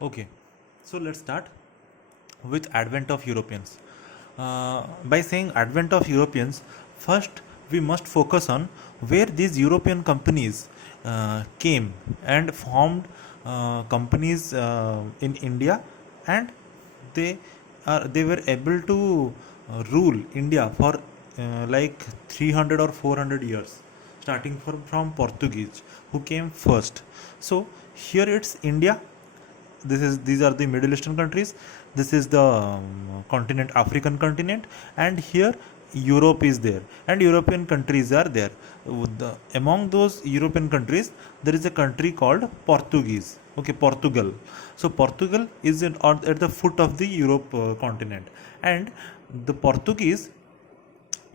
Okay, so let's start with advent of Europeans. By saying advent of Europeans, first we must focus on where these European companies came and formed companies in India, and they they were able to rule India for like 300 or 400 years, starting from Portuguese who came first. So here it's India. These are the Middle Eastern countries. This is the continent, African continent, and here Europe is there, and European countries are there. Among those European countries, there is a country called Portuguese. Okay, Portugal. So Portugal is at the foot of the Europe continent, and the Portuguese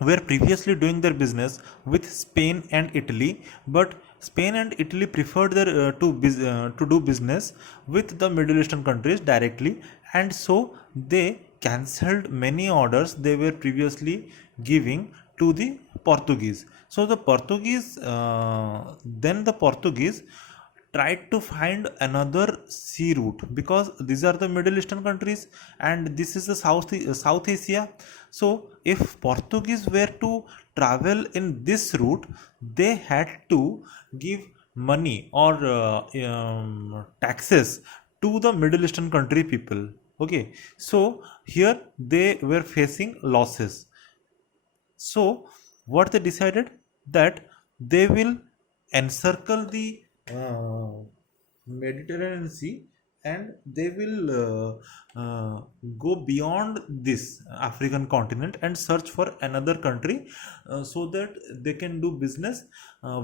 were previously doing their business with Spain and Italy, but Spain and Italy preferred to do business with the Middle Eastern countries directly, and so they cancelled many orders they were previously giving to the Portuguese. So then the Portuguese tried to find another sea route, because these are the Middle Eastern countries and this is the South Asia. So if Portuguese were to travel in this route, they had to give money or taxes to the Middle Eastern country people. Okay, so here they were facing losses. So, what they decided, that they will encircle the Mediterranean Sea, and they will go beyond this African continent and search for another country, so that they can do business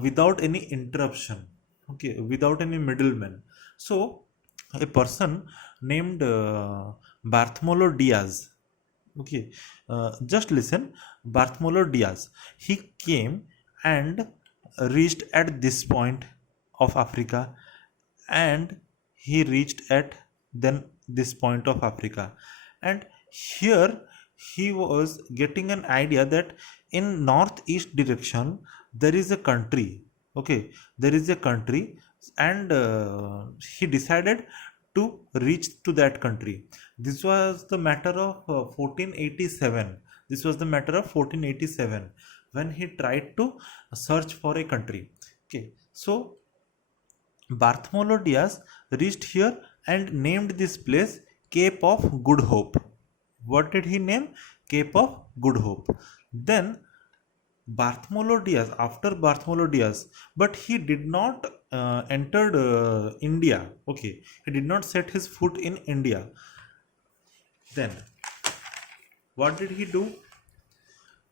without any interruption. Okay, without any middlemen. So, a person named Bartholomew Diaz. Okay, just listen. Bartholomew Diaz. He came and reached at this point of Africa, and he reached at then this point of Africa, and here he was getting an idea that in northeast direction there is a country. Okay, there is a country, and he decided to reach to that country. This was the matter of 1487. This was the matter of 1487 when he tried to search for a country. Okay, so Bartholomew Diaz reached here and named this place Cape of Good Hope. What did he name? Cape of Good Hope. Then Bartholomew Diaz, after Bartholomew Diaz, but he did not entered India. Okay, he did not set his foot in India. Then what did he do?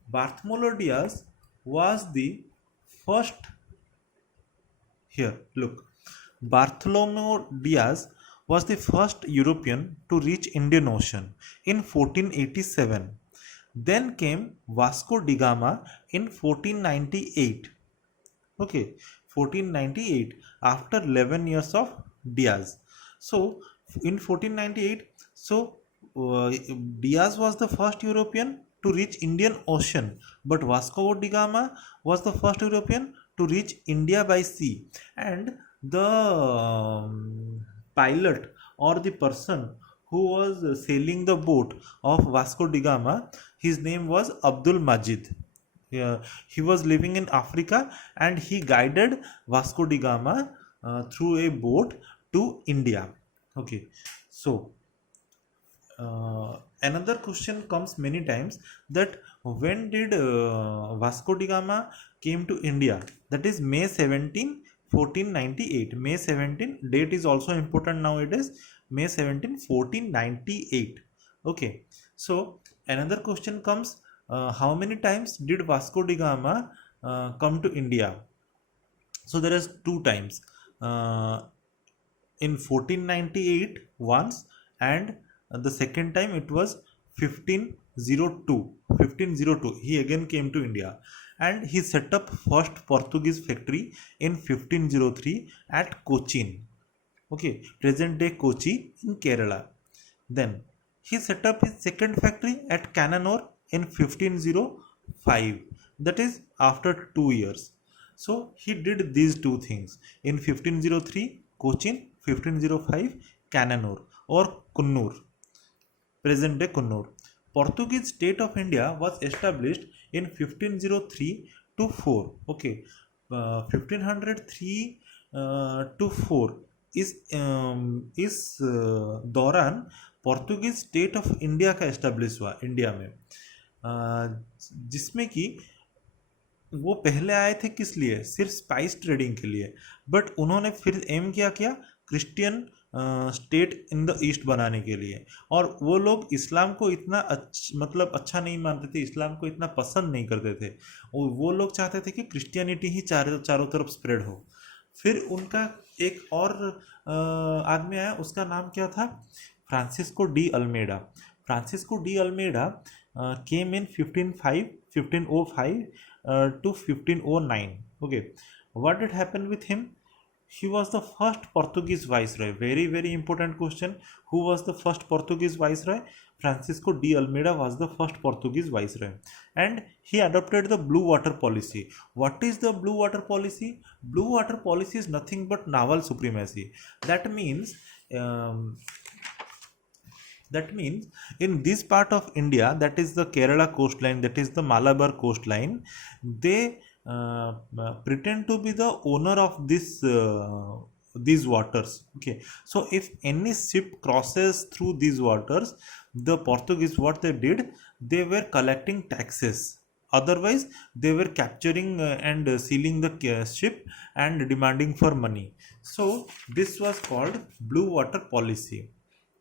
Bartholomew Diaz was the first. Here, look. Bartholomew Diaz was the first European to reach Indian Ocean in 1487. Then came Vasco da Gama in 1498. Okay, 1498, after 11 years of Diaz. So in 1498, so Diaz was the first European to reach Indian Ocean, but Vasco da Gama was the first European to reach India by sea, and the pilot or the person who was sailing the boat of Vasco da Gama, his name was Abdul Majid. Yeah, he was living in Africa, and he guided Vasco da Gama through a boat to India. Okay, so another question comes many times, that when did Vasco da Gama came to India? That is May 17, 1498. May 17 date is also important nowadays. May 17, 1498. Okay, so another question comes, how many times did Vasco da Gama come to India? So there is two times. In 1498 once, and the second time it was 1502. 1502 he again came to India, and he set up first Portuguese factory in 1503 at Cochin. Okay, present day Kochi in Kerala. Then he set up his second factory at Cananore in 1505. That is after 2 years. So he did these two things in 1503 Cochin, 1505 Kannur or Kunnur, present day Kunnur. Portuguese state of India was established in 1503 to 4. Okay, 1503 to 4 इस दौरान Portuguese state of India का establish हुआ India में, जिसमें कि वो पहले आए थे किस लिए, सिर्फ स्पाइस ट्रेडिंग के लिए, बट उन्होंने फिर एम किया Christian state in the east बनाने के लिए। और वो लोग इस्लाम को इतना मतलब अच्छा नहीं मानते थे, इस्लाम को इतना पसंद नहीं करते थे, वो लोग चाहते थे कि क्रिश्चियनिटी ही चारों तरफ स्प्रेड हो। फिर उनका एक और आदमी आया, उसका नाम क्या था, Francisco de Almeida. Francisco de Almeida came in 1505 to 1509. Okay, what did happen with him? He was the first Portuguese viceroy. Very important question. Who was the first Portuguese viceroy? Francisco de Almeida was the first Portuguese viceroy, and he adopted the blue water policy. What is the blue water policy? Blue water policy is nothing but naval supremacy. That means in this part of India, that is the Kerala coastline, that is the Malabar coastline, they pretend to be the owner of these waters. Okay, so if any ship crosses through these waters, the Portuguese, what they did, they were collecting taxes. Otherwise they were capturing and sealing the ship and demanding for money. So this was called blue water policy.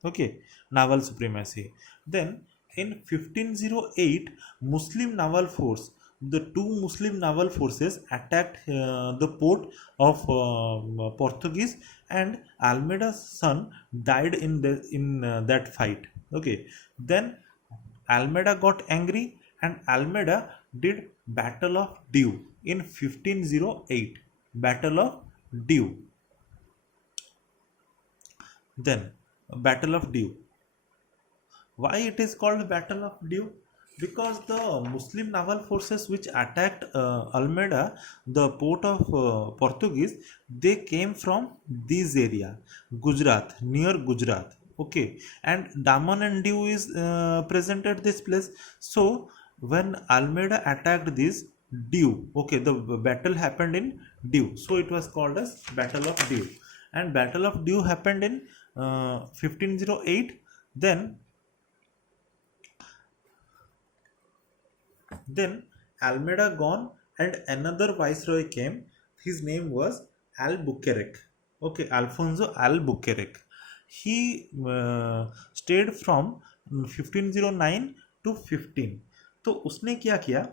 Okay, naval supremacy. Then in 1508, Muslim naval force, the two Muslim naval forces attacked the port of Portuguese, and Almeida's son died in that fight. Okay, then Almeida got angry, and Almeida did Battle of Diu in 1508. Battle of Diu. Then Battle of Diu. Why it is called Battle of Diu? Because the Muslim naval forces which attacked Almeida, the port of Portuguese, they came from this area, Gujarat, near Gujarat. Okay, and Daman and Diu is present at this place. So when Almeida attacked this Diu, okay, the battle happened in Diu, so it was called as Battle of Diu. And Battle of Diu happened in 1508. Then Almeida gone, and another viceroy came. His name was Albuquerque. Okay, Alfonso Albuquerque. He stayed from 1509 to 15. तो उसने क्या किया,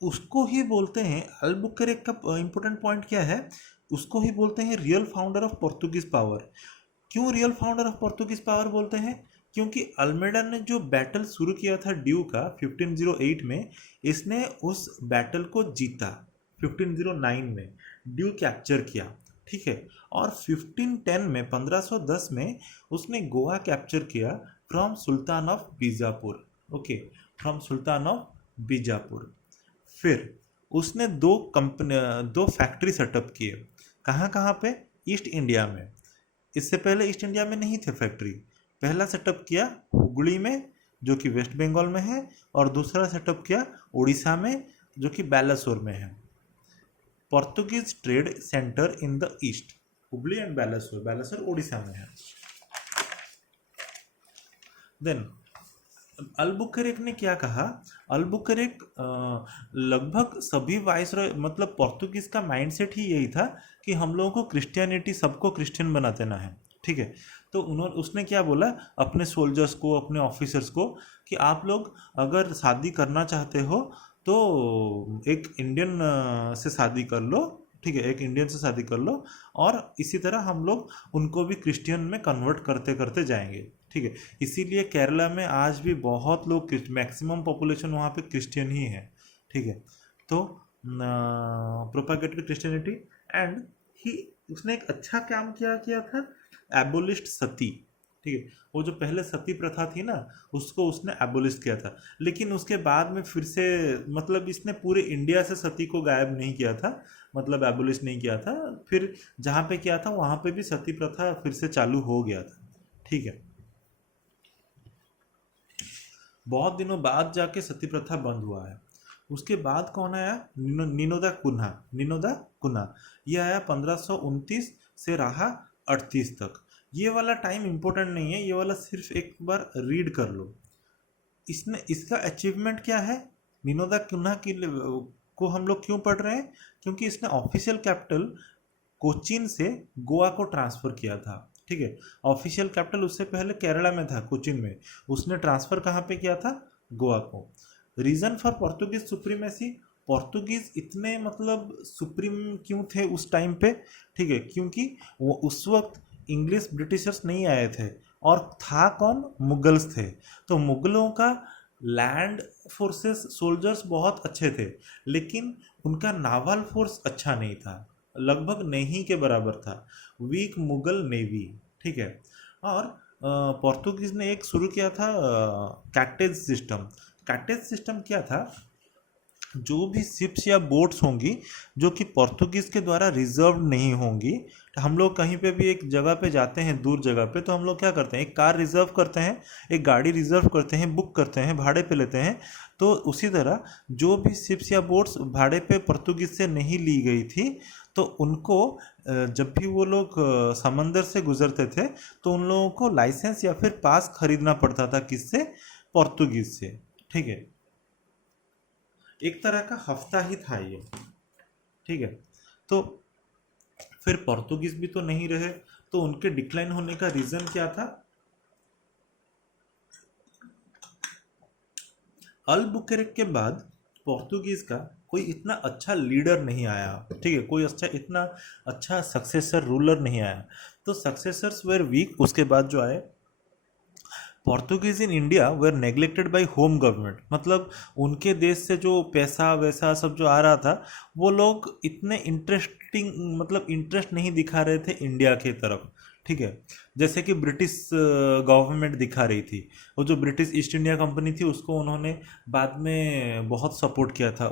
उसको ही बोलते हैं, अल्बुकेरेक का important point क्या है, उसको ही बोलते हैं real founder of Portuguese power. क्यों real founder of Portuguese power बोलते हैं? क्योंकि अल्मेडा ने जो बैटल शुरू किया था ड्यू का 1508 में, इसने उस बैटल को जीता 1509 में, ड्यू कैप्चर किया, ठीक है। और 1510 में उसने गोवा कैप्चर किया from Sultan of Bijapur. Okay, from Sultan of Bijapur. फिर उसने दो फैक्ट्री सेटअप किए। कहाँ कहाँ पे? ईस्ट इंडिया में। इससे पहले ईस्ट इंडिया में नहीं थे फैक्ट्री। पहला सेटअप किया हुगली में, जो कि वेस्ट बंगाल में है, और दूसरा सेटअप किया उड़ीसा में, जो कि बालासोर में है। Portuguese trade centre in the east, Hooghly and Balasore. Balasore Orissa में है। देन अल्बुकेरेक ने क्या कहा? अल्बुकेरेक लगभग सभी वाइसरॉय, मतलब पोर्तुगीज का माइंडसेट ही यही था कि हम लोगों को क्रिश्चियनिटी, सबको क्रिश्चियन बना देना है, ठीक है। तो उसने क्या बोला अपने सोल्जर्स को, अपने ऑफिसर्स को, कि आप लोग अगर शादी करना चाहते हो तो एक इंडियन से शादी कर लो, ठीक है, एक इंडियन से शादी कर लो, और इसी तरह हम लोग उनको भी क्रिश्चियन में कन्वर्ट करते करते जाएंगे, ठीक है। इसीलिए केरला में आज भी बहुत लोग, मैक्सिमम पॉपुलेशन वहाँ पे क्रिश्चियन ही है, ठीक है। तो प्रोपागेटेड क्रिश्चियनिटी, एंड ही उसने एक अच्छा काम किया था, एबोलिस्ट सती, ठीक है। वो जो पहले सती प्रथा थी ना, उसको उसने एबोलिस्ट किया था। लेकिन उसके बाद में फिर से, मतलब इसने पूरे इंडिया से सती को गायब नहीं किया था, मतलब एबोलिश नहीं किया था। फिर जहाँ पे किया था वहाँ पे भी सती प्रथा फिर से चालू हो गया था। ठीक है, बहुत दिनों बाद जाके सती प्रथा बंद हुआ है। उसके बाद कौन आया? निनोदा कुन्हा। निनोदा कुन्हा ये आया 1529 से रहा 38 तक। ये वाला टाइम इंपॉर्टेंट नहीं है, ये वाला सिर्फ एक बार रीड कर लो। इसने इसका अचीवमेंट क्या है? निनोदा कुन्हा की को हम लोग क्यों पढ़ रहे हैं? क्योंकि इसने ऑफिशियल कैपिटल कोचीन से गोवा को ट्रांसफर किया था। ठीक है, ऑफिशियल कैपिटल उससे पहले केरला में था, कोचीन में। उसने ट्रांसफर कहाँ पे किया था? गोवा को। Reason for Portuguese supremacy, Portuguese इतने मतलब सुप्रीम क्यों थे उस टाइम पे? ठीक है, क्योंकि वो उस वक्त इंग्लिश ब्रिटिशर्स नहीं आए थे, और था कौन? मुगल्स थे। तो मुगलों का लैंड फोर्सेस सोल्जर्स बहुत अच्छे थे, लेकिन उनका नावल फोर्स अच्छा नहीं था, लगभग नहीं के बराबर था। Weak Mughal navy. ठीक है, और पोर्तुगीज ने एक शुरू किया था कैटेज सिस्टम। कैटेज सिस्टम क्या था? जो भी शिप्स या बोट्स होंगी जो कि पोर्तुगीज के द्वारा रिजर्व नहीं होंगी, हम लोग कहीं पे भी एक जगह पे जाते हैं, दूर जगह पे, तो हम लोग क्या करते हैं? एक कार रिजर्व करते हैं, एक गाड़ी रिजर्व करते हैं, बुक करते हैं, भाड़े पे लेते हैं। तो उसी तरह जो भी शिप्स या बोट्स भाड़े पे पोर्तुगीज से नहीं ली गई थी, तो उनको जब भी वो लोग समंदर से गुजरते थे, तो उन लोगों को लाइसेंस या फिर पास खरीदना पड़ता था। किससे? पोर्तुगीज से। ठीक है, एक तरह का हफ्ता ही था ये। ठीक है, तो फिर पोर्तुगीज भी तो नहीं रहे, तो उनके डिक्लाइन होने का रीजन क्या था? अल्बुकेर्क के बाद पोर्तुगीज का कोई इतना अच्छा लीडर नहीं आया। ठीक है, कोई अच्छा इतना अच्छा सक्सेसर रूलर नहीं आया, तो सक्सेसर्स वेर वीक। उसके बाद जो आए Portuguese in India were neglected by home government, मतलब उनके देश से जो पैसा वैसा सब जो आ रहा था, वो लोग इतने इंटरेस्टिंग मतलब इंटरेस्ट नहीं दिखा रहे थे इंडिया के तरफ। ठीक है, जैसे कि ब्रिटिश गवर्नमेंट दिखा रही थी। वो जो ब्रिटिश ईस्ट इंडिया कंपनी थी, उसको उन्होंने बाद में बहुत सपोर्ट किया था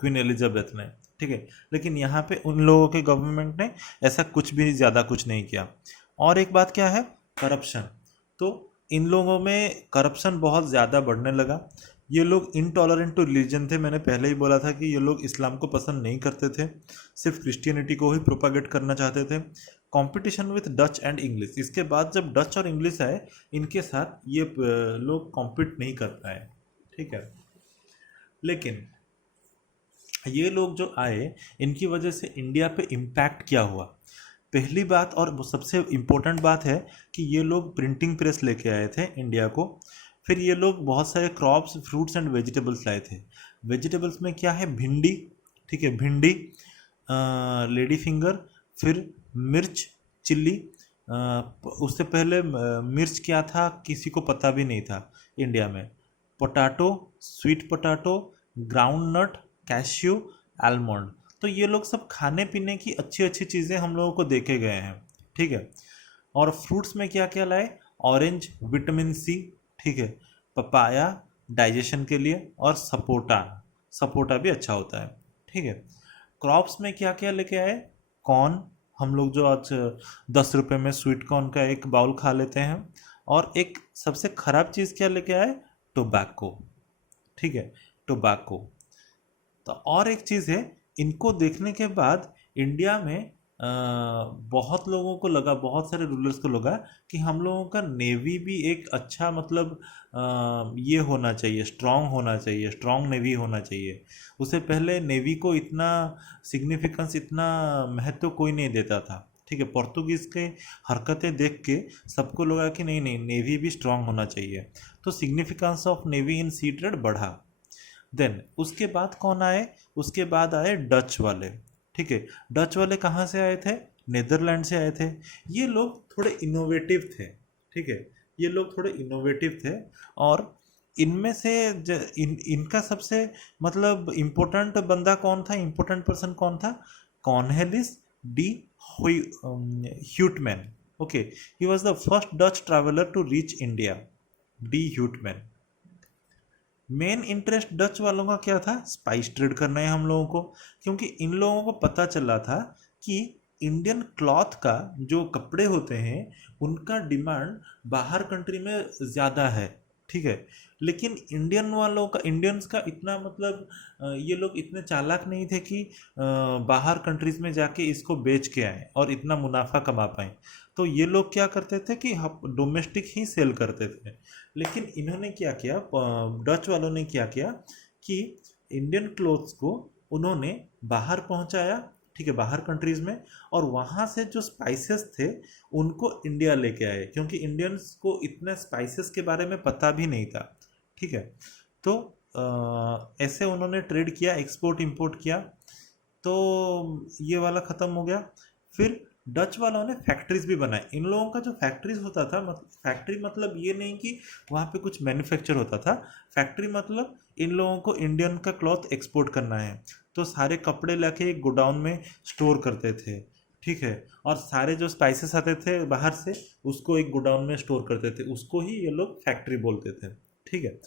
क्वीन एलिजाबेथ ने। ठीक है, लेकिन यहाँ पे उन लोगों के गवर्नमेंट ने ऐसा कुछ भी ज़्यादा कुछ नहीं किया। और एक बात क्या है? करप्शन। तो इन लोगों में करप्शन बहुत ज़्यादा बढ़ने लगा। ये लोग इनटॉलरेंट टू रिलीजन थे। मैंने पहले ही बोला था कि ये लोग इस्लाम को पसंद नहीं करते थे, सिर्फ क्रिश्चियनिटी को ही प्रोपागेट करना चाहते थे। Competition with Dutch and English, इसके बाद जब डच और इंग्लिश आए, इनके साथ ये लोग कॉम्पीट नहीं कर पाए। ठीक है, लेकिन ये लोग जो आए, इनकी वजह से इंडिया पे इम्पैक्ट क्या हुआ? पहली बात और वो सबसे इम्पोर्टेंट बात है कि ये लोग प्रिंटिंग प्रेस लेके आए थे इंडिया को। फिर ये लोग बहुत सारे क्रॉप्स, फ्रूट्स एंड वेजिटेबल्स लाए थे। वेजिटेबल्स में क्या है? भिंडी। ठीक है, भिंडी, लेडी फिंगर, फिर मिर्च, चिल्ली। उससे पहले मिर्च क्या था किसी को पता भी नहीं था इंडिया में। Potato, sweet potato, groundnut, cashew, almond. तो ये लोग सब खाने पीने की अच्छी अच्छी चीज़ें हम लोगों को देखे गए हैं। ठीक है, और फ्रूट्स में क्या क्या लाए? Orange, vitamin C. ठीक है, पपाया डाइजेशन के लिए, और सपोटा। सपोटा भी अच्छा होता है। ठीक है, क्रॉप्स में क्या क्या लेके आए? कॉर्न, हम लोग जो आज 10 रुपये में स्वीट कॉर्न का एक बाउल खा लेते हैं। और एक सबसे खराब चीज़ क्या लेके आए? टोबैको। ठीक है, टोबैको। तो और एक चीज़ है, इनको देखने के बाद इंडिया में बहुत लोगों को लगा, बहुत सारे रूलर्स को लगा कि हम लोगों का नेवी भी एक अच्छा मतलब ये होना चाहिए, स्ट्रांग होना चाहिए, स्ट्रांग नेवी होना चाहिए। उससे पहले नेवी को इतना सिग्निफिकेंस, इतना महत्व कोई नहीं देता था। ठीक है, पोर्तुगीज के हरकतें देख के सबको लगा कि नहीं नहीं, नेवी भी स्ट्रांग होना चाहिए। तो significance of navy in sea trade बढ़ा। देन उसके बाद कौन आए? उसके बाद आए डच वाले। ठीक है, डच वाले कहाँ से आए थे? नेदरलैंड से आए थे। ये लोग थोड़े इनोवेटिव थे। ठीक है, ये लोग थोड़े इनोवेटिव थे, और इनमें से इनका सबसे मतलब इम्पोर्टेंट बंदा कौन था? इम्पोर्टेंट पर्सन कौन था? Cornelis de Houtman. Okay, he was the first Dutch traveller to reach India. De Houtman. Main interest Dutch वालों का क्या था? स्पाइस ट्रेड करना है हम लोगों को, क्योंकि इन लोगों को पता चला था कि इंडियन क्लॉथ का जो कपड़े होते हैं उनका डिमांड बाहर कंट्री में ज़्यादा है, ठीक है। लेकिन इंडियन वालों का, इंडियंस का इतना मतलब ये लोग इतने चालाक नहीं थे कि बाहर कंट्रीज में जाके इसको बेच के आए और इतना मुनाफा कमा पाए। तो ये लोग क्या करते थे कि डोमेस्टिक ही सेल करते थे। लेकिन इन्होंने क्या किया, डच वालों ने क्या किया कि इंडियन क्लोथ्स को उन्होंने बाहर पहुंचाया, ठीक है, बाहर कंट्रीज में, और वहाँ से जो स्पाइसेस थे उनको इंडिया लेके आए, क्योंकि इंडियंस को इतने स्पाइसेस के बारे में पता भी नहीं था, ठीक है। तो ऐसे उन्होंने ट्रेड किया, एक्सपोर्ट इंपोर्ट किया। तो ये वाला ख़त्म हो गया। फिर डच वालों ने फैक्ट्रीज भी बनाए। इन लोगों का जो फैक्ट्रीज होता था, फैक्ट्री मतलब ये नहीं कि वहाँ पे कुछ मैन्युफैक्चर होता था। फैक्ट्री मतलब इन लोगों को इंडियन का क्लॉथ एक्सपोर्ट करना है, तो सारे कपड़े लाके एक गोडाउन में स्टोर करते थे, ठीक है। और सारे जो स्पाइसेस आते थे बाहर से उसको एक गोडाउन में स्टोर करते थे, उसको ही ये लोग फैक्ट्री बोलते थे, ठीक है।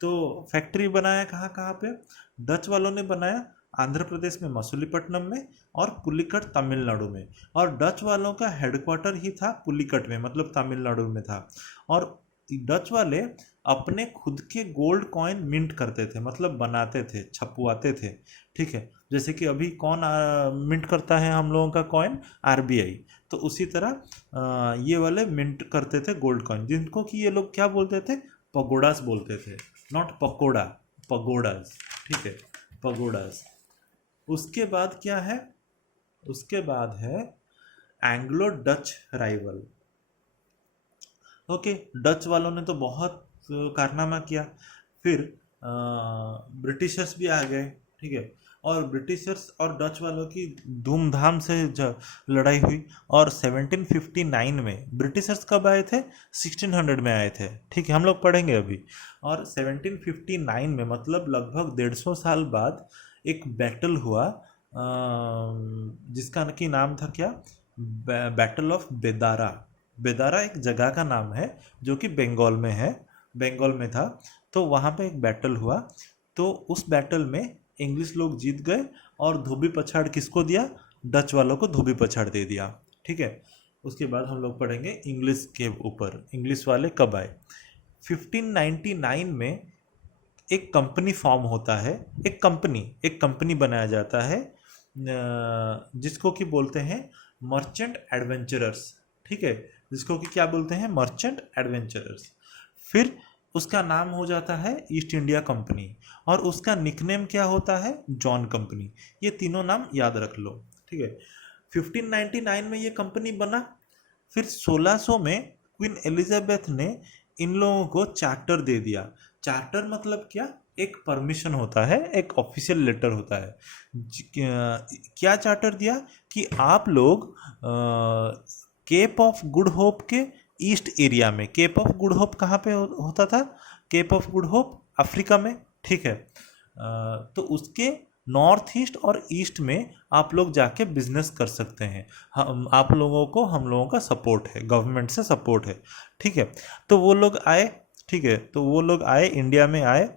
तो फैक्ट्री बनाया कहाँ कहाँ पे? डच वालों ने बनाया आंध्र प्रदेश में मसूलीपट्टनम में, और पुलिकट तमिलनाडु में। और डच वालों का हेडक्वार्टर ही था पुलिकट में, मतलब तमिलनाडु में था। और डच वाले अपने खुद के गोल्ड कॉइन मिंट करते थे, मतलब बनाते थे, छपवाते थे, ठीक है। जैसे कि अभी कौन मिंट करता है हम लोगों का कॉइन? आरबीआई। तो उसी तरह ये वाले मिंट करते थे गोल्ड कॉइन, जिनको कि ये लोग क्या बोलते थे? पगोडास बोलते थे, नॉट पकोड़ा, पगोडास, ठीक है, पगोडास। उसके बाद क्या है? उसके बाद है Anglo Dutch rival. Okay, Dutch वालों ने तो बहुत कारनामा किया। फिर ब्रिटिशर्स भी आ गए, ठीक है। और ब्रिटिशर्स और डच वालों की धूमधाम से लड़ाई हुई। और 1759 में ब्रिटिशर्स कब आए थे? 1600 में आए थे, ठीक है, हम लोग पढ़ेंगे अभी। और 1759 में मतलब लगभग 150 साल बाद एक बैटल हुआ, जिसका की नाम था क्या? Battle of बेदारा। बेदारा एक जगह का नाम है जो कि बंगाल में है, बंगाल में था। तो वहाँ पे एक बैटल हुआ। तो उस बैटल में इंग्लिश लोग जीत गए, और धोबी पछाड़ किसको दिया? डच वालों को धोबी पछाड़ दे दिया, ठीक है। उसके बाद हम लोग पढ़ेंगे इंग्लिश के ऊपर, इंग्लिश वाले कब आए। 1599 में एक कंपनी फॉर्म होता है, एक कंपनी बनाया जाता है, जिसको कि बोलते हैं मर्चेंट एडवेंचरर्स, ठीक है, जिसको कि क्या बोलते हैं? Merchant adventurers. फिर उसका नाम हो जाता है ईस्ट इंडिया कंपनी, और उसका निकनेम क्या होता है? John company. ये तीनों नाम याद रख लो, ठीक है। 1599 में ये कंपनी बना। फिर 1600 में क्वीन एलिजाबेथ ने इन लोगों को चार्टर दे दिया। चार्टर मतलब क्या? एक परमिशन होता है, एक ऑफिशियल लेटर होता है। क्या चार्टर दिया? कि आप लोग केप ऑफ गुड होप के ईस्ट एरिया में, केप ऑफ गुड होप कहाँ पे होता था? Cape of Good Hope Africa में, ठीक है। तो उसके नॉर्थ ईस्ट और ईस्ट में आप लोग जाके बिजनेस कर सकते हैं। हम आप लोगों को, हम लोगों का सपोर्ट है, गवर्नमेंट से सपोर्ट है, ठीक है। तो वो लोग आए, ठीक है, तो वो लोग आए, इंडिया में आए।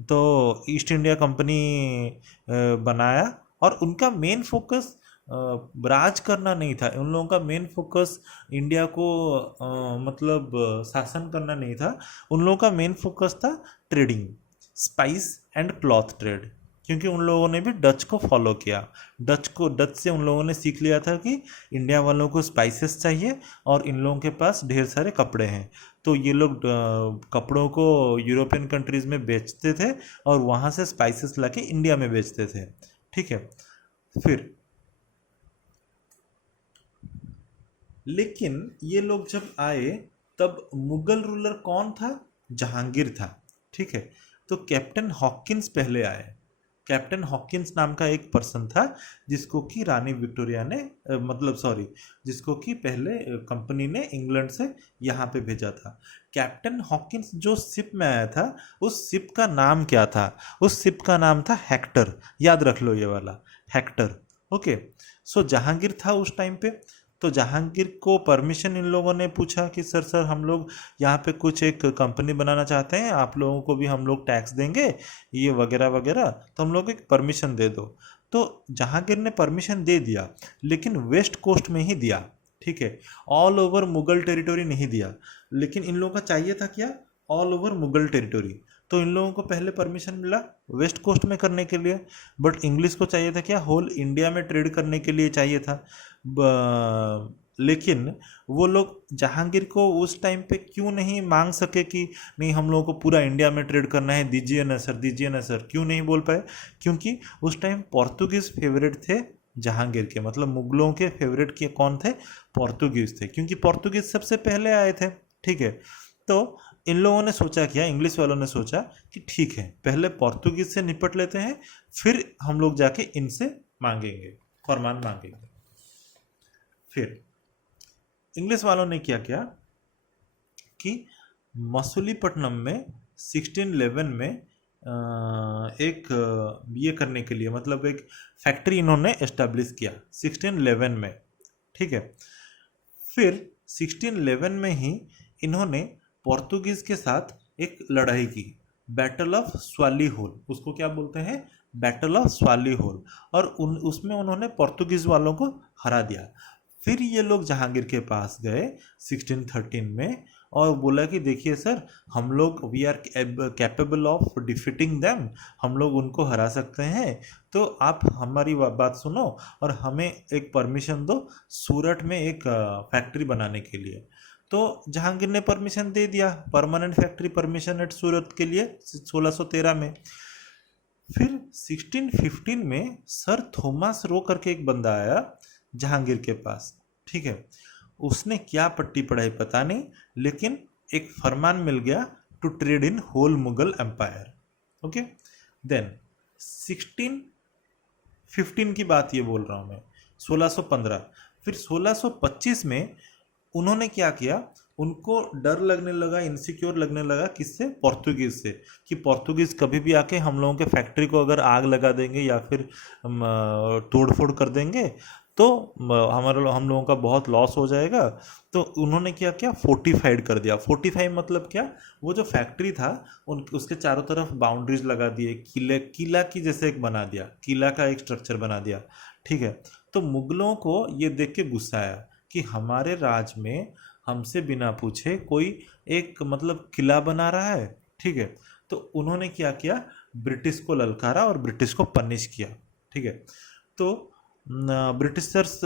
तो ईस्ट इंडिया कंपनी बनाया, और उनका मेन फोकस राज करना नहीं था। उन लोगों का मेन फोकस इंडिया को मतलब शासन करना नहीं था। उन लोगों का मेन फोकस था trading, spice and cloth trade, क्योंकि उन लोगों ने भी डच को फॉलो किया। डच से उन लोगों ने सीख लिया था कि इंडिया वालों को स्पाइसेस चाहिए, और इन लोगों के पास ढेर सारे कपड़े हैं। तो ये लोग कपड़ों को यूरोपियन कंट्रीज में बेचते थे, और वहाँ से स्पाइसेस लाके इंडिया में बेचते थे, ठीक है। फिर लेकिन ये लोग जब आए, तब मुगल रूलर कौन था? जहांगीर था, ठीक है। तो कैप्टन हॉकिंस पहले आए। कैप्टन हॉकिंस नाम का एक पर्सन था, जिसको कि रानी विक्टोरिया ने मतलब सॉरी, जिसको कि पहले कंपनी ने इंग्लैंड से यहाँ पे भेजा था। कैप्टन हॉकिंस जो शिप में आया था, उस शिप का नाम क्या था? उस शिप का नाम था हेक्टर। याद रख लो ये वाला, हेक्टर, ओके। सो जहांगीर था उस टाइम पे। तो जहांगीर को परमिशन इन लोगों ने पूछा कि सर सर हम लोग यहाँ पे कुछ एक कंपनी बनाना चाहते हैं, आप लोगों को भी हम लोग टैक्स देंगे ये वगैरह वगैरह, तो हम लोग एक परमिशन दे दो। तो जहांगीर ने परमिशन दे दिया, लेकिन वेस्ट कोस्ट में ही दिया, ठीक है, ऑल ओवर मुगल टेरिटोरी नहीं दिया। लेकिन इन लोगों का चाहिए था क्या, ऑल ओवर मुगल टेरिटोरी। तो इन लोगों को पहले परमिशन मिला वेस्ट कोस्ट में करने के लिए, बट इंग्लिश को चाहिए था क्या, होल इंडिया में ट्रेड करने के लिए चाहिए था। लेकिन वो लोग जहांगीर को उस टाइम पे क्यों नहीं मांग सके कि नहीं हम लोगों को पूरा इंडिया में ट्रेड करना है, दीजिए ना सर, दीजिए ना सर, क्यों नहीं बोल पाए? क्योंकि उस टाइम पोर्तुगीज फेवरेट थे जहांगीर के, मतलब मुगलों के फेवरेट के कौन थे, पोर्तुगीज थे, क्योंकि पोर्तुगीज सबसे पहले आए थे, ठीक है। तो इन लोगों ने सोचा क्या, इंग्लिश वालों ने सोचा कि ठीक है पहले पोर्तुगीज से निपट लेते हैं, फिर हम लोग जाके इनसे मांगेंगे, फरमान मांगेंगे। फिर इंग्लिश वालों ने क्या किया कि मसूलीपट्टनम में 1611 में एक ये करने के लिए, मतलब एक फैक्ट्री इन्होंने एस्टेब्लिश किया 1611 में, ठीक है। फिर 1611 में ही इन्होंने पोर्तुगीज के साथ एक लड़ाई की, बैटल ऑफ स्वाली होल, उसको क्या बोलते हैं, बैटल ऑफ स्वाली होल, और उसमें उन्होंने पोर्तुगीज वालों को हरा दिया। फिर ये लोग जहांगीर के पास गए 1613 में और बोला कि देखिए सर, हम लोग we are capable of defeating them, हम लोग उनको हरा सकते हैं, तो आप हमारी बात सुनो और हमें एक परमिशन दो सूरत में एक फैक्ट्री बनाने के लिए। तो जहांगीर ने परमिशन दे दिया, परमानेंट फैक्ट्री परमिशन एट सूरत के लिए 1613 में। फिर 1615 में सर थॉमस रो करके एक बंदा आया जहांगीर के पास, ठीक है। उसने क्या पट्टी पढ़ाई पता नहीं, लेकिन एक फरमान मिल गया to trade in whole Mughal empire, okay. Then 1615 की बात ये बोल रहा हूँ मैं, 1615। फिर 1625 में उन्होंने क्या किया, उनको डर लगने लगा, इनसिक्योर लगने लगा, किससे, पोर्तुगीज से, कि पोर्तुगीज कभी भी आके हम लोगों के फैक्ट्री को अगर आग लगा देंगे या फिर तोड़फोड़ कर देंगे तो हम लोगों का बहुत लॉस हो जाएगा। तो उन्होंने क्या किया, फोर्टिफाइड कर दिया। फोर्टिफाई मतलब क्या, वो जो फैक्ट्री था उसके चारों तरफ बाउंड्रीज लगा दिए, किला की जैसे एक बना दिया, किला का एक स्ट्रक्चर बना दिया, ठीक है। तो मुगलों को ये देख के गुस्सा आया कि हमारे राज में हमसे बिना पूछे कोई एक मतलब किला बना रहा है, ठीक है। तो उन्होंने क्या किया, ब्रिटिश को ललकारा और ब्रिटिश को पनिश किया, ठीक है। तो ब्रिटिशर्स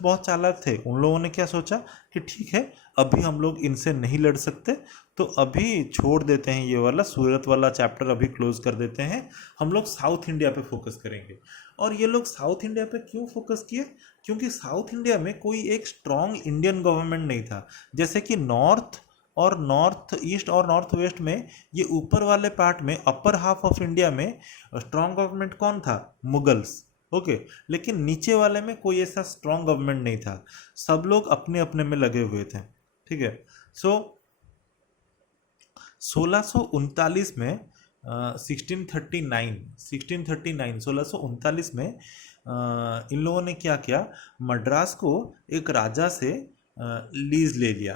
बहुत चालाक थे, उन लोगों ने क्या सोचा कि ठीक है अभी हम लोग इनसे नहीं लड़ सकते, तो अभी छोड़ देते हैं, ये वाला सूरत वाला चैप्टर अभी क्लोज कर देते हैं, हम लोग साउथ इंडिया पे फोकस करेंगे। और ये लोग साउथ इंडिया पे क्यों फोकस किए, क्योंकि साउथ इंडिया में कोई एक स्ट्रॉन्ग इंडियन गवर्नमेंट नहीं था। जैसे कि नॉर्थ ईस्ट और नॉर्थ वेस्ट में, ये ऊपर वाले पार्ट में, अपर हाफ ऑफ इंडिया में स्ट्रॉन्ग गवर्नमेंट कौन था, मुगल्स, ओके। लेकिन नीचे वाले में कोई ऐसा स्ट्रॉन्ग गवर्नमेंट नहीं था, सब लोग अपने अपने में लगे हुए थे, ठीक है। सो 1639 में 1639 में इन लोगों ने क्या किया, मद्रास को एक राजा से लीज ले लिया,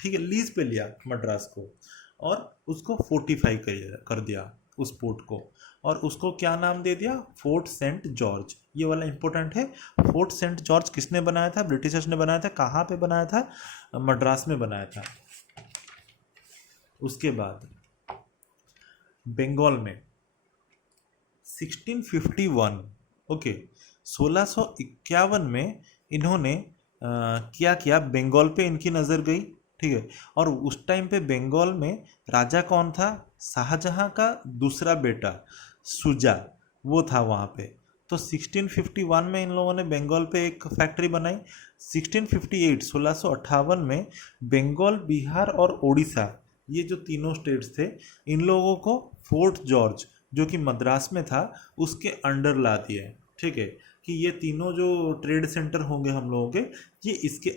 ठीक है, लीज पे लिया मद्रास को, और उसको फोर्टिफाई कर दिया उस पोर्ट को, और उसको क्या नाम दे दिया, फोर्ट सेंट जॉर्ज। ये वाला इंपॉर्टेंट है, फोर्ट सेंट जॉर्ज किसने बनाया था, ब्रिटिशर्स ने बनाया था। कहाँ पे बनाया था, मद्रास में बनाया था। उसके बाद बंगाल में 1651, ओके, 1651 में इन्होंने क्या किया, बंगाल पे इनकी नज़र गई, ठीक है। और उस टाइम पे बंगाल में राजा कौन था, शाहजहां का दूसरा बेटा शुजा, वो था वहाँ पे। तो 1651 में इन लोगों ने बंगाल पे एक फैक्ट्री बनाई। 1658 में बंगाल, बिहार और उड़ीसा, ये जो तीनों स्टेट्स थे, इन लोगों को फोर्ट जॉर्ज जो कि मद्रास में था उसके अंडर ला दिया, ठीक है, कि ये तीनों जो ट्रेड सेंटर होंगे हम लोगों के, ये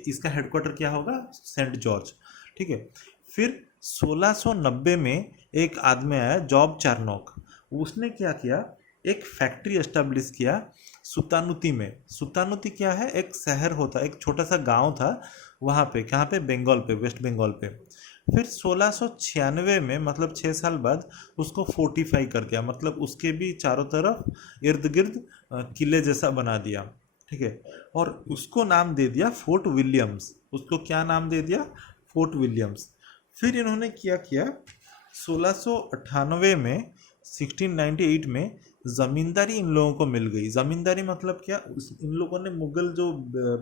इसका हेडक्वार्टर क्या होगा, सेंट जॉर्ज, ठीक है। फिर 1690 में एक आदमी आया, जॉब चार्नोक, उसने क्या किया, एक फैक्ट्री एस्टेब्लिश किया सुतानुती में, सुतानुती क्या है, एक शहर होता, एक छोटा सा गांव था वहाँ पे, कहाँ पे, बंगाल पे, वेस्ट बंगाल पे। फिर 1696 में, मतलब 6 साल बाद, उसको फोर्टिफाई कर दिया, मतलब उसके भी चारों तरफ इर्द गिर्द किले जैसा बना दिया। ठीक है। और उसको नाम दे दिया फोर्ट विलियम्स। उसको क्या नाम दे दिया, फोर्ट विलियम्स। फिर इन्होंने क्या किया, 1698 में, 1698 में जमींदारी इन लोगों को मिल गई। जमींदारी मतलब क्या, इन लोगों ने मुगल जो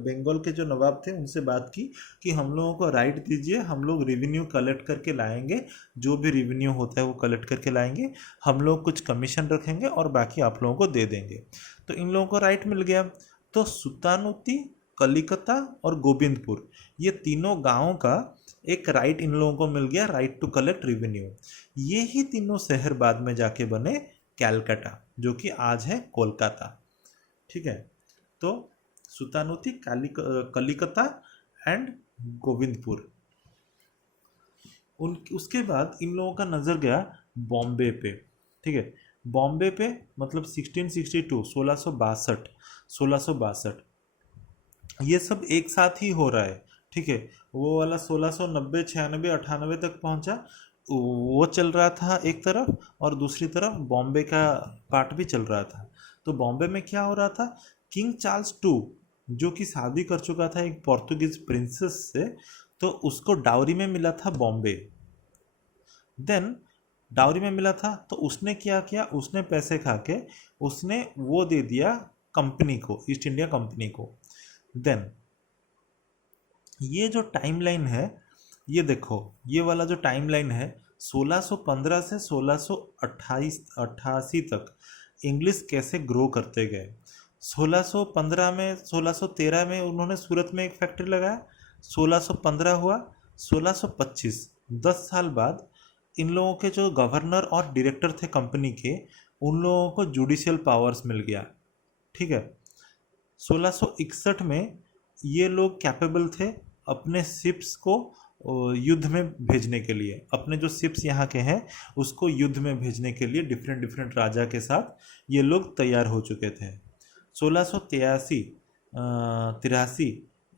बंगाल के जो नवाब थे उनसे बात की कि हम लोगों को राइट दीजिए, हम लोग रेवेन्यू कलेक्ट करके लाएंगे, जो भी रेवेन्यू होता है वो कलेक्ट करके लाएंगे, हम लोग कुछ कमीशन रखेंगे और बाकी आप लोगों को दे देंगे। तो इन लोगों को राइट मिल गया। तो सुतानुती, कलिकता और गोविंदपुर, ये तीनों गांवों का एक राइट इन लोगों को मिल गया, राइट टू कलेक्ट रेवेन्यू। ये ही तीनों शहर बाद में जाके बने कैलकाटा, जो कि आज है कोलकाता। ठीक है। तो सुतानुती, कलिकता एंड गोविंदपुर। उसके बाद इन लोगों का नज़र गया बॉम्बे पे। ठीक है। बॉम्बे पे मतलब 1662, 1662, 1662, ये सब एक साथ ही हो रहा है। ठीक है। वो वाला 1690, 96, 98 तक पहुंचा, वो चल रहा था एक तरफ, और दूसरी तरफ बॉम्बे का पार्ट भी चल रहा था। तो बॉम्बे में क्या हो रहा था, किंग चार्ल्स टू, जो कि शादी कर चुका था एक पोर्तुगीज प्रिंसेस से, तो उसको डाउरी में मिला था बॉम्बे। देन डाउरी में मिला था तो उसने क्या किया, उसने पैसे खा के उसने वो दे दिया कंपनी को, ईस्ट इंडिया कंपनी को। देन ये जो टाइमलाइन है, ये देखो, ये वाला जो टाइमलाइन है, 1615 से 1688 तक इंग्लिश कैसे ग्रो करते गए। 1615 में, 1613 में उन्होंने सूरत में एक फैक्ट्री लगाया, 1615 हुआ, 1625, 10 साल बाद इन लोगों के जो गवर्नर और डायरेक्टर थे कंपनी के, उन लोगों को जुडिशियल पावर्स मिल गया। ठीक है। 1661 में ये लोग कैपेबल थे अपने शिप्स को युद्ध में भेजने के लिए, अपने जो शिप्स यहाँ के हैं उसको युद्ध में भेजने के लिए डिफरेंट डिफरेंट राजा के साथ ये लोग तैयार हो चुके थे। 1683,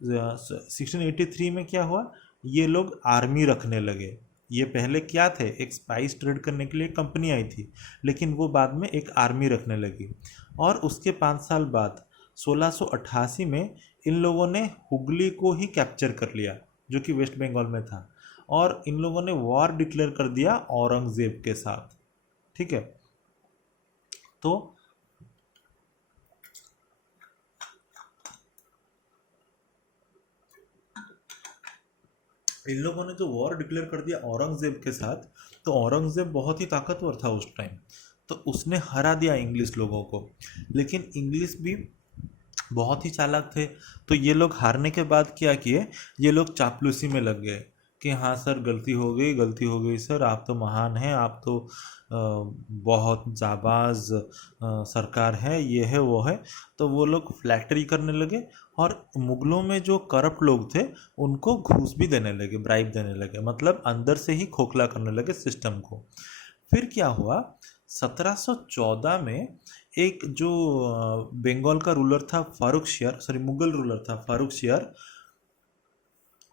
1683 में क्या हुआ, ये लोग आर्मी रखने लगे। ये पहले क्या थे, एक स्पाइस ट्रेड करने के लिए कंपनी आई थी, लेकिन वो बाद में एक आर्मी रखने लगी। और उसके 5 साल बाद 1688 में इन लोगों ने हुगली को ही कैप्चर कर लिया, जो कि वेस्ट बंगाल में था, और इन लोगों ने वॉर डिक्लेयर कर दिया औरंगजेब के साथ। ठीक है। तो इन लोगों ने जो वॉर डिक्लेयर कर दिया औरंगजेब के साथ, तो औरंगजेब बहुत ही ताकतवर था उस टाइम, तो उसने हरा दिया इंग्लिश लोगों को। लेकिन इंग्लिश भी बहुत ही चालाक थे, तो ये लोग हारने के बाद क्या किए, ये लोग चापलूसी में लग गए कि हाँ सर, गलती हो गई, गलती हो गई सर, आप तो महान हैं, आप तो बहुत जाबाज सरकार है, ये है वो है। तो वो लोग फ्लैक्टरी करने लगे, और मुगलों में जो करप्ट लोग थे उनको घूस भी देने लगे, ब्राइब देने लगे, मतलब अंदर से ही खोखला करने लगे सिस्टम को। फिर क्या हुआ, 1714 में एक जो बंगाल का रूलर था फारूक शियार, सॉरी मुगल रूलर था फारूक शियार,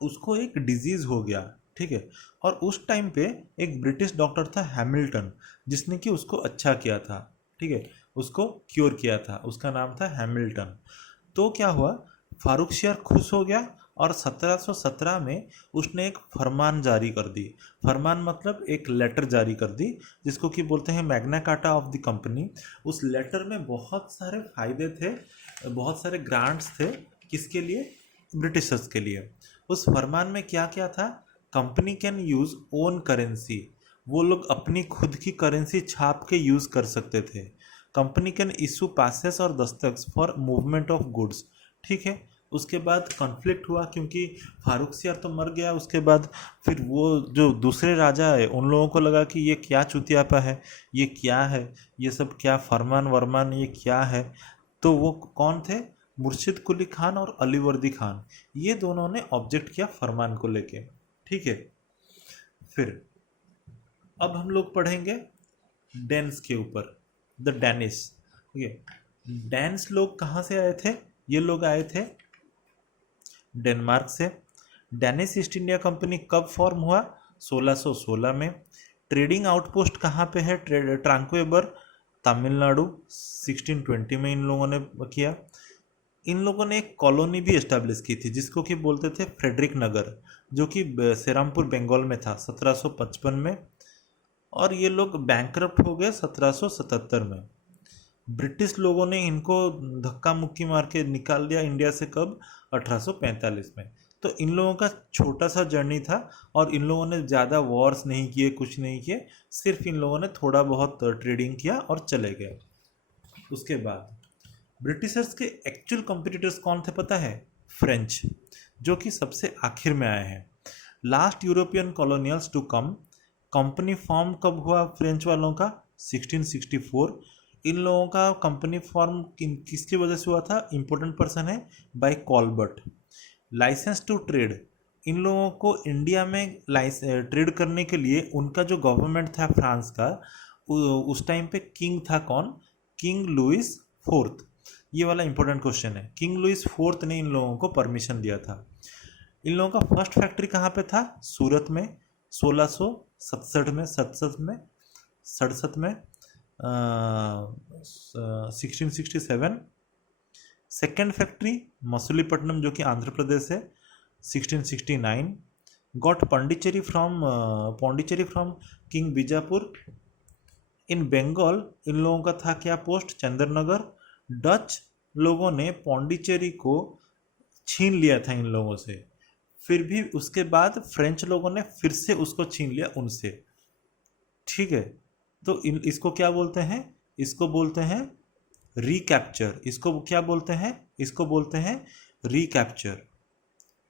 उसको एक डिजीज हो गया। ठीक है। और उस टाइम पे एक ब्रिटिश डॉक्टर था हैमिल्टन, जिसने कि उसको अच्छा किया था। ठीक है। उसको क्योर किया था, उसका नाम था हैमिल्टन। तो क्या हुआ, फारूक शियार खुश हो गया, और 1717 में उसने एक फरमान जारी कर दी। फरमान मतलब एक लेटर जारी कर दी, जिसको कि बोलते हैं Magna carta of the company. उस लेटर में बहुत सारे फायदे थे, बहुत सारे ग्रांट्स थे, किसके लिए, ब्रिटिशर्स के लिए। उस फरमान में क्या क्या था, company can use own currency, वो लोग अपनी खुद की करेंसी छाप के यूज कर सकते थे। कंपनी कैन इशू पासेस और दस्तखत फॉर मूवमेंट ऑफ गुड्स। ठीक है। उसके बाद कॉन्फ्लिक्ट हुआ, क्योंकि फारूक सियार तो मर गया। उसके बाद फिर वो जो दूसरे राजा है उन लोगों को लगा कि ये क्या चुतियापा है, ये क्या है, ये सब क्या फरमान वरमान, ये क्या है। तो वो कौन थे, मुर्शिद कुली खान और अलीवर्दी खान, ये दोनों ने ऑब्जेक्ट किया फरमान को लेके। ठीक है। फिर अब हम लोग पढ़ेंगे डेन्स के ऊपर, द डैनिश। ठीक है। डैन्स लोग कहाँ से आए थे? ये लोग आए थे डेनमार्क से। डेनिश ईस्ट इंडिया कंपनी कब फॉर्म हुआ? 1616 में। ट्रेडिंग आउटपोस्ट कहाँ पे है? ट्रांक्वेबर, तमिलनाडु, 1620 में इन लोगों ने किया। इन लोगों ने एक कॉलोनी भी एस्टेब्लिश की थी जिसको कि बोलते थे फ्रेडरिक नगर, जो कि सेरामपुर बंगाल में था 1755 में। और ये लोग बैंकरप्ट हो गए 1777 में। ब्रिटिश लोगों ने इनको धक्का मुक्की मार के निकाल दिया इंडिया से कब? 1845 में। तो इन लोगों का छोटा सा जर्नी था और इन लोगों ने ज़्यादा वॉर्स नहीं किए, कुछ नहीं किए, सिर्फ इन लोगों ने थोड़ा बहुत ट्रेडिंग किया और चले गए। उसके बाद ब्रिटिशर्स के एक्चुअल कंपटीटर्स कौन थे पता है? फ्रेंच, जो कि सबसे आखिर में आए हैं। Last European colonials to come. Company form कब हुआ फ्रेंच वालों का? 1664। इन लोगों का कंपनी फॉर्म किसकी वजह से हुआ था? इंपॉर्टेंट पर्सन है, by Colbert. Licence to trade. इन लोगों को इंडिया में ट्रेड करने के लिए उनका जो गवर्नमेंट था फ्रांस का, उस टाइम पे किंग था कौन? King Louis fourth. ये वाला इंपॉर्टेंट क्वेश्चन है। किंग लुइस फोर्थ ने इन लोगों को परमिशन दिया था। इन लोगों का फर्स्ट फैक्ट्री कहाँ पे था? सूरत में, 1667 में, 1667। सेकेंड फैक्ट्री मसूलीपट्टनम, जो कि आंध्र प्रदेश है, 1669। Got Pondicherry from king Bijapur. In Bengal इन लोगों का था क्या पोस्ट? चंद्रनगर। डच लोगों ने पौंडीचेरी को छीन लिया था इन लोगों से, फिर भी उसके बाद फ्रेंच लोगों ने फिर से उसको छीन लिया उनसे। ठीक है, तो इसको क्या बोलते हैं? इसको बोलते हैं रिकैप्चर। इसको क्या बोलते हैं? इसको बोलते हैं रिकैप्चर।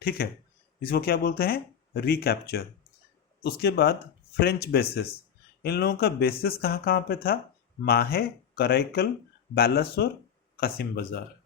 ठीक है, इसको क्या बोलते हैं? रिकैप्चर। उसके बाद फ्रेंच बेसिस। इन लोगों का बेसिस कहाँ कहाँ पे था? माहे, कराईकल, बालासोर, कासिम बाजार।